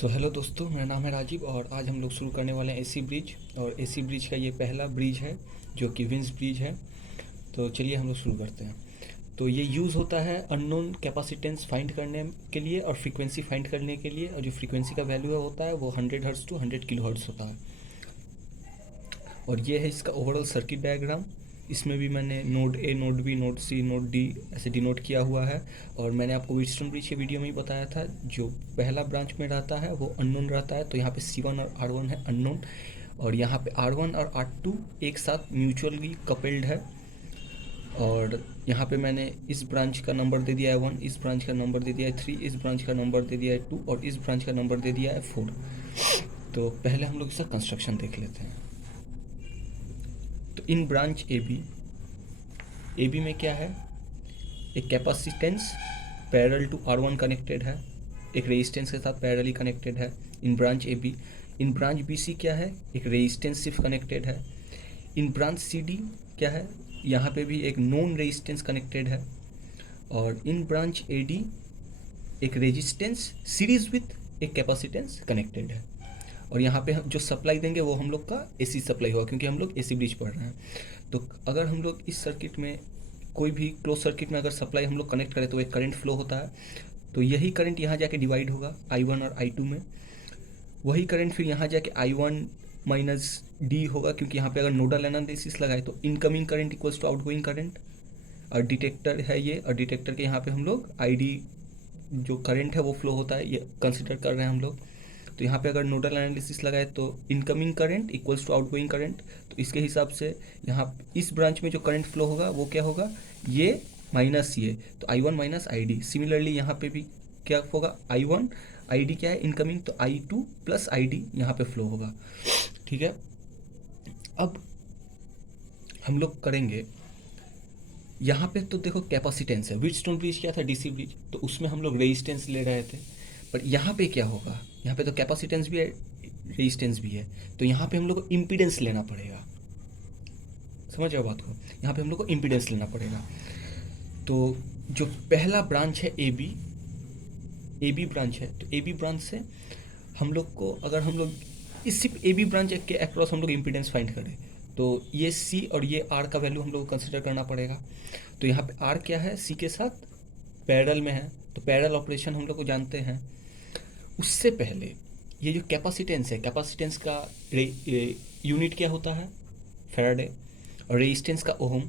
Hello दोस्तों, मेरा नाम है राजीव और आज हम लोग शुरू करने वाले हैं एसी ब्रिज। और एसी ब्रिज का ये पहला ब्रिज है जो कि विंस ब्रिज है। तो चलिए हम लोग शुरू करते हैं। तो ये यूज़ होता है अननोन कैपेसिटेंस फाइंड करने के लिए और फ्रीक्वेंसी फाइंड करने के लिए। और जो फ्रीक्वेंसी का वैल्यू होता है वो 100 हर्ट्ज़ टू 100 किलो हर्ट्ज़ होता है। और ये है इसका ओवरऑल सर्किट डायग्राम। इसमें भी मैंने node A, node B, node C, node D ऐसे डिनोट किया हुआ है। और मैंने आपको व्हीटस्टोन ब्रिज के वीडियो में ही बताया था, जो पहला ब्रांच में रहता है वो अननोन रहता है। तो यहाँ पे C1 और R1 है अननोन, और यहाँ पे R1 और R2 एक साथ म्यूचुअली कपल्ड है। और यहाँ पे मैंने इस ब्रांच का नंबर दे दिया है 1, इस ब्रांच का नंबर दे दिया है 3, इस ब्रांच का नंबर दे दिया है 2 और इस ब्रांच का नंबर दे दिया है 4। तो पहले हम लोग इसका कंस्ट्रक्शन देख लेते हैं। तो इन ब्रांच ए बी में क्या है, एक capacitance parallel to R1 connected है, एक रेजिस्टेंस के साथ पैरेलली कनेक्टेड है in branch A B. In branch B C क्या है, एक रेजिस्टेंस सिर्फ कनेक्टेड है। इन ब्रांच सी डी क्या है, यहाँ पे भी एक नॉन रेजिस्टेंस कनेक्टेड है। और इन ब्रांच ए डी एक रेजिस्टेंस सीरीज विथ एक कैपेसिटेंस कनेक्टेड है। और यहाँ पे हम जो सप्लाई देंगे वो हम लोग का एसी सप्लाई होगा, क्योंकि हम लोग एसी ब्रिज पढ़ रहे हैं। तो अगर हम लोग इस सर्किट में कोई भी क्लोज सर्किट में अगर सप्लाई हम लोग कनेक्ट करें तो एक करंट फ्लो होता है। तो यही करंट यहाँ जाके डिवाइड होगा I1 और I2 में। वही करंट फिर यहाँ जाके I1 माइनस डी होगा, क्योंकि यहाँ पे अगर नोडल एनालिसिस लगाए तो incoming current equals to outgoing current. और डिटेक्टर है ये, और डिटेक्टर के यहाँ पे हम लोग ID जो करंट है वो फ्लो होता है, ये कंसिडर कर रहे हैं हम लोग। तो यहाँ पे अगर नोडल एनालिसिस लगाए तो incoming current equals to outgoing current. तो इसके हिसाब से यहाँ इस ब्रांच में जो करंट फ्लो होगा वो क्या होगा, ये माइनस ये, तो I1 माइनस ID। सिमिलरली यहाँ पे भी क्या होगा, I1 ID क्या है इनकमिंग, तो I2 प्लस ID यहाँ पे फ्लो होगा। ठीक है, अब हम लोग करेंगे यहाँ पे। तो देखो कैपेसिटेंस है, व्हीटस्टोन ब्रिज क्या था, डीसी ब्रिज, तो उसमें हम लोग रेजिस्टेंस ले रहे थे। पर यहाँ पे क्या होगा, यहाँ पे तो कैपेसिटेंस भी है रेजिस्टेंस भी है, तो यहाँ पे हम लोग को इम्पीडेंस लेना पड़ेगा। समझ रहे हो बात को, यहाँ पे हम लोग को इम्पीडेंस लेना पड़ेगा। तो जो पहला ब्रांच है ए बी ब्रांच है, तो ए बी ब्रांच से हम लोग को, अगर हम लोग इस सिर्फ ए बी ब्रांच के अक्रॉस हम लोग इम्पीडेंस फाइंड करें, तो ये सी और ये आर का वैल्यू हम लोग को कंसिडर करना पड़ेगा। तो यहाँ पे आर क्या है, सी के साथ पैरेलल में है, तो पैरेलल ऑपरेशन हम लोग को जानते हैं। उससे पहले ये जो कैपेसिटेंस है, कैपेसिटेंस का यूनिट क्या होता है, फैराडे, और रेजिस्टेंस का ओहम।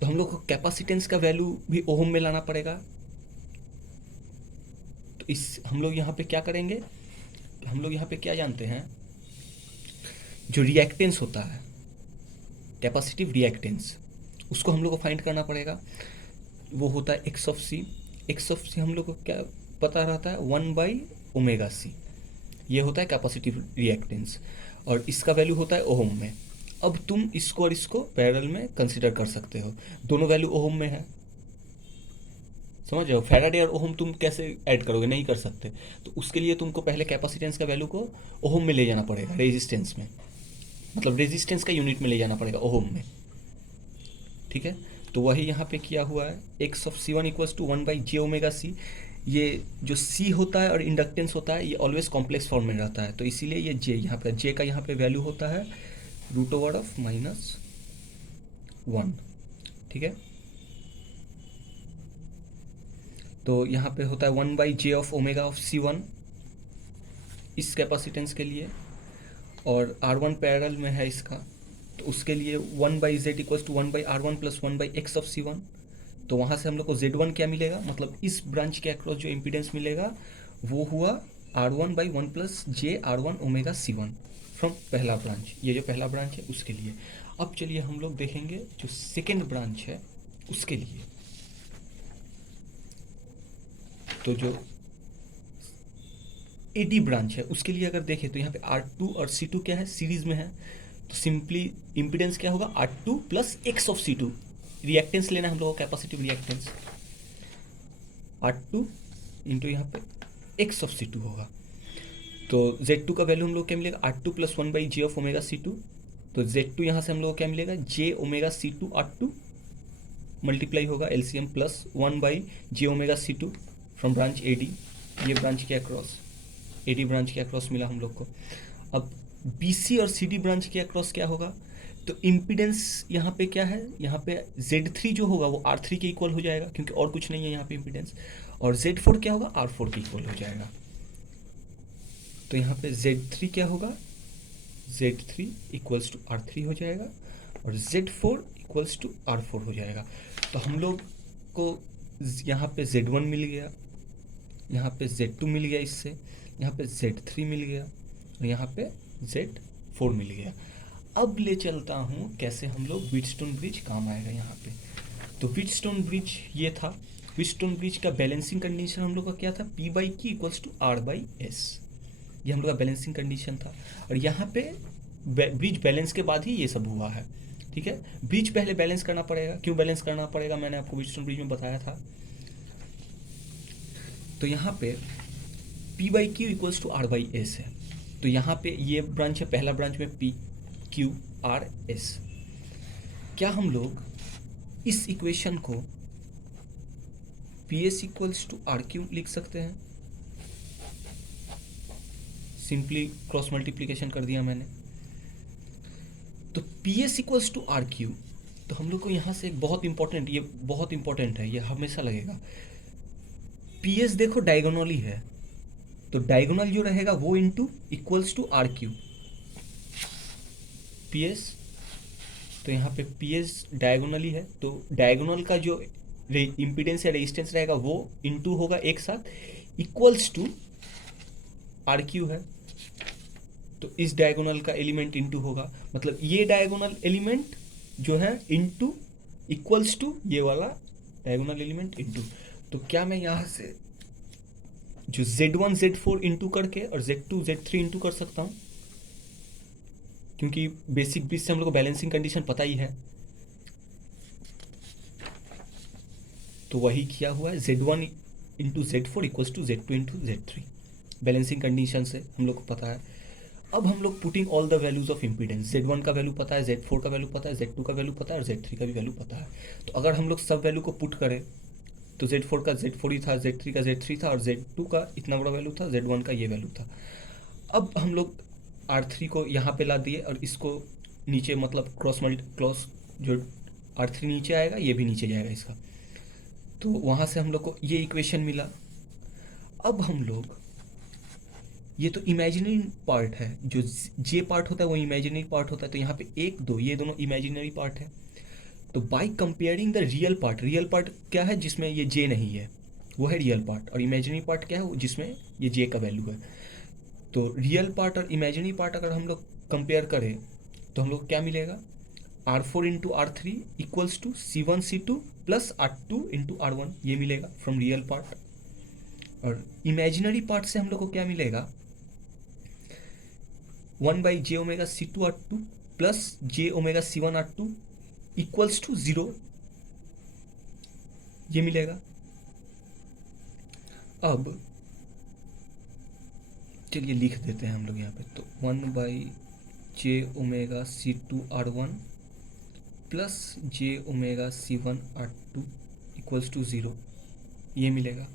तो हम लोग को कैपेसिटेंस का वैल्यू भी ओहम में लाना पड़ेगा। तो इस हम लोग यहाँ पे क्या करेंगे, तो हम लोग यहाँ पे क्या जानते हैं, जो रिएक्टेंस होता है कैपेसिटिव रिएक्टेंस, उसको हम लोग को फाइंड करना पड़ेगा। वो होता है x of c. X of c हम लोग को क्या पता रहता है, 1/ω/c। ये होता है कैपेसिटिव रिएक्टेंस, और इसका वैल्यू होता है ओहम में। अब तुम इसको और इसको पैरेलल में कंसिडर कर सकते हो, दोनों वैल्यू ओहम में है। समझ रहे हो, फैराडे और ओहम तुम कैसे ऐड करोगे, नहीं कर सकते। तो उसके लिए तुमको पहले कैपेसिटेंस का वैल्यू को ओहम में ले जाना पड़ेगा, रेजिस्टेंस में, मतलब रेजिस्टेंस का यूनिट में ले जाना पड़ेगा ओहम में। ठीक है, तो वही यहाँ पे किया हुआ है, x of C1 equals to 1/j⍵c। ये जो C होता है और इंडक्टेंस होता है, ये ऑलवेज कॉम्प्लेक्स फॉर्म में रहता है, तो इसीलिए ये J यहाँ पे, J का यहाँ पे वैल्यू होता है √(-1). ठीक है, तो यहाँ पे होता है 1/j⍵c1 इस कैपेसिटेंस के लिए, और R1 पैरेलल में है इसका, तो उसके लिए 1/z equals to 1/R1 plus 1/x(c1). तो वहाँ से हम लोग को Z1 क्या मिलेगा, मतलब इस ब्रांच के अक्रॉस जो इम्पीडेंस मिलेगा वो हुआ R1/1 प्लस j⍵c1 फ्रॉम पहला ब्रांच। ये जो पहला ब्रांच है उसके लिए। अब चलिए हम लोग देखेंगे जो सेकेंड ब्रांच है उसके लिए। तो जो एडी ब्रांच है उसके लिए अगर देखें तो यहाँ पे R2 और C2 क्या है, सीरीज में है। तो सिंपली इम्पीडेंस क्या होगा, R2 plus x of C2। Reactance लेना है हम लोगों को, कैपेसिटिव रिएक्टेंस, R2 इंटू यहाँ पे एक्स ऑफ C2 होगा। तो Z2 का वैल्यू हम लोग क्या मिलेगा, R2 प्लस 1/j⍵c2। तो Z2 यहाँ से हम लोग को क्या मिलेगा, j⍵c2 R2 मल्टीप्लाई होगा LCM plus 1/j⍵c2 from branch AD, ये ब्रांच के अक्रॉस। एडी ब्रांच के अक्रॉस मिला हम लोग को। अब बीसी और सीडी ब्रांच के अक्रॉस क्या होगा, तो इम्पीडेंस यहाँ पे क्या है, यहाँ पे Z3 जो होगा वो R3 के इक्वल हो जाएगा, क्योंकि और कुछ नहीं है यहाँ पे इम्पीडेंस। और Z4 क्या होगा, R4 के इक्वल हो जाएगा। तो यहाँ पे Z3 क्या होगा, Z3 इक्वल्स टू R3 हो जाएगा, और Z4 इक्वल्स टू R4 हो जाएगा। तो हम लोग को यहाँ पे Z1 मिल गया, यहाँ पे Z2 मिल गया, इससे यहाँ पे Z3 मिल गया, और यहाँ पे Z4 मिल गया। अब ले चलता हूँ कैसे हम लोग व्हीटस्टोन ब्रिज काम आएगा यहाँ पे। तो व्हीटस्टोन ब्रिज ये था। व्हीटस्टोन ब्रिज का बैलेंसिंग कंडीशन हम लोग का क्या था, P/Q इक्वल्स टू R/S। ये हम लोग का बैलेंसिंग कंडीशन था। और यहाँ पे ब्रिज बैलेंस के बाद ही ये सब हुआ है, ठीक है। ब्रिज पहले बैलेंस करना पड़ेगा। क्यों बैलेंस करना पड़ेगा, मैंने आपको व्हीटस्टोन ब्रिज में बताया था। तो यहाँ पे P/Q इक्वल्स टू R/S है। तो यहाँ पे ये ब्रांच है, पहला ब्रांच में PQRS। क्या हम लोग इस इक्वेशन को PS इक्वल्स टू RQ लिख सकते हैं? सिंपली क्रॉस मल्टीप्लीकेशन कर दिया मैंने। तो PS इक्वल्स टू RQ, तो हम लोग को यहाँ से बहुत इंपॉर्टेंट, ये बहुत इंपॉर्टेंट है, ये हमेशा लगेगा। PS देखो डायगोनली है, तो डायगोनल जो रहेगा वो into equals to RQ। PS, तो यहाँ पे PS डायगोनली है, तो डायगोनल का जो इम्पीडेंस या रेजिस्टेंस रहेगा वो इंटू होगा एक साथ, इक्वल्स टू RQ है। तो इस डायगोनल का एलिमेंट इंटू होगा, मतलब ये डायगोनल एलिमेंट जो है इंटू इक्वल्स टू ये वाला डायगोनल एलिमेंट इंटू। तो क्या मैं यहाँ से जो Z1 Z4 इंटू करके और Z2 Z3 इंटू कर सकता हूँ, क्योंकि बेसिक ब्रिज से हम लोग को बैलेंसिंग कंडीशन पता ही है। तो वही किया हुआ है, Z1 into Z4 equals to Z2 into Z3। Balancing condition से हम लोग को पता है। अब हम लोग putting all the values of impedance, Z1 का वैल्यू पता है, Z4 का वैल्यू पता है, Z2 का वैल्यू पता है, और Z3 का भी वैल्यू पता है। तो अगर हम लोग सब वैल्यू को पुट करें तो Z4 का Z4 ही था, Z3 का Z3 था, और Z2 का इतना बड़ा वैल्यू था, Z1 का ये वैल्यू था। अब हम लोग R3 को यहाँ पे ला दिए और इसको नीचे, मतलब क्रॉस जो R3 नीचे आएगा ये भी नीचे जाएगा इसका। तो वहाँ से हम लोग को ये इक्वेशन मिला। अब हम लोग, ये तो इमेजिनरी पार्ट है, जो J पार्ट होता है वो इमेजिनरी पार्ट होता है। तो यहाँ पे 1 2 ये दोनों इमेजिनरी पार्ट है। तो by comparing the real part क्या है जिसमें ये J नहीं है, वो है रियल पार्ट। और इमेजिनरी पार्ट क्या है, जिसमें ये J का वैल्यू है। तो रियल पार्ट और इमेजिनरी पार्ट अगर हम लोग कंपेयर करें तो हम लोग क्या मिलेगा, R4 into R3 equals to C1 C2 plus R2 into R1, ये मिलेगा फ्रॉम रियल पार्ट। और इमेजिनरी पार्ट से हम लोग को क्या मिलेगा, 1/j omega C2 R2 plus j omega C1 R2 equals to 0, ये मिलेगा। अब चलिए लिख देते हैं हम लोग यहाँ पे। तो 1/j omega C2 R1 plus j omega C1 R2 equals to 0, ये मिलेगा।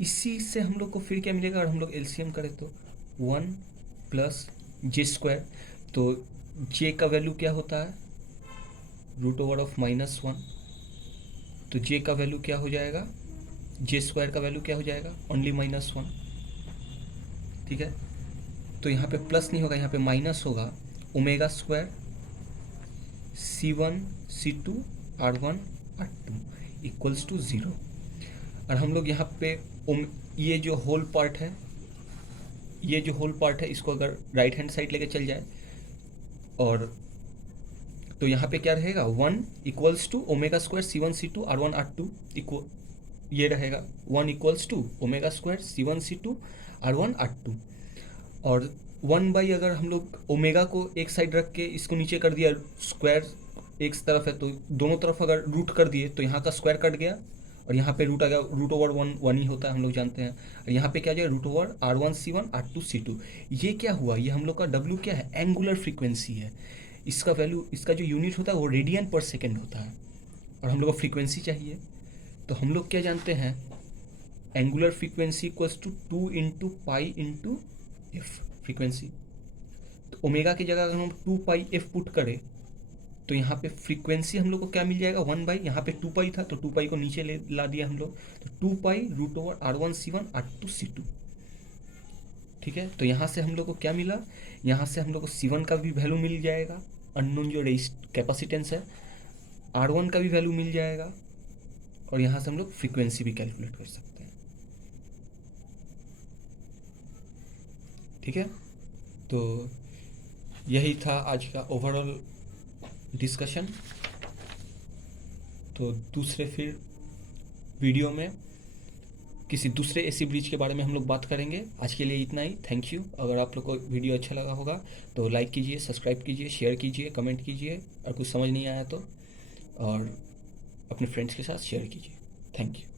इसी से हम लोग को फिर क्या मिलेगा, अगर हम लोग एलसीएम करें तो 1 प्लस जे स्क्वायर। तो j का वैल्यू क्या होता है, √(-1). तो j का वैल्यू क्या हो जाएगा, जे स्क्वायर का वैल्यू क्या हो जाएगा, ओनली -1, ठीक है। तो यहाँ पे प्लस नहीं होगा, यहाँ पे माइनस होगा, omega square C1 C2 R1 R2 equals to 0। और हम लोग यहाँ पे ये जो होल पार्ट है, ये जो होल पार्ट है इसको अगर राइट हैंड साइड लेके चल जाए, और तो यहाँ पे क्या रहेगा, 1 equals to omega square C1 C2 R1 R2 equal, ये रहेगा 1 equals to omega square C1 C2 R1 R2। और 1/, अगर हम लोग ओमेगा को एक साइड रख के इसको नीचे कर दिया, स्क्वायर एक तरफ है तो दोनों तरफ अगर रूट कर दिए तो यहाँ का स्क्वायर कट गया, और यहाँ पे रूट आ गया, √(1) ही होता है, हम लोग जानते हैं। और यहाँ पे क्या जाए, √(R1 C1 R2 C2). ये क्या हुआ, ये हम लोग का W क्या है, एंगुलर फ्रीक्वेंसी है। इसका वैल्यू, इसका जो यूनिट होता है वो रेडियन पर सेकेंड होता है, और हम लोग को फ्रीक्वेंसी चाहिए। तो हम लोग क्या जानते हैं, angular frequency equals to 2 into pi into f frequency. तो ओमेगा की जगह अगर हम 2 पाई एफ पुट करें तो यहाँ पे फ्रीक्वेंसी हम लोग को क्या मिल जाएगा, 1/, यहाँ पे 2 पाई था तो 2 पाई को नीचे ले ला दिया हम लोग, तो 2 pi root over R1C1 R2C2। ठीक है, तो यहाँ से हम लोग को क्या मिला, यहाँ से हम लोग को C1 का भी वैल्यू मिल जाएगा, अननोन जो कैपेसिटेंस है, R1 का भी वैल्यू मिल जाएगा, और यहाँ से हम लोग फ्रीक्वेंसी भी कैलकुलेट कर सकते हैं। ठीक है, तो यही था आज का ओवरऑल डिस्कशन। तो दूसरे फिर वीडियो में किसी दूसरे एसी ब्रिज के बारे में हम लोग बात करेंगे। आज के लिए इतना ही, थैंक यू। अगर आप लोग को वीडियो अच्छा लगा होगा तो लाइक कीजिए, सब्सक्राइब कीजिए, शेयर कीजिए, कमेंट कीजिए, और कुछ समझ नहीं आया तो और अपने फ्रेंड्स के साथ शेयर कीजिए। Thank you.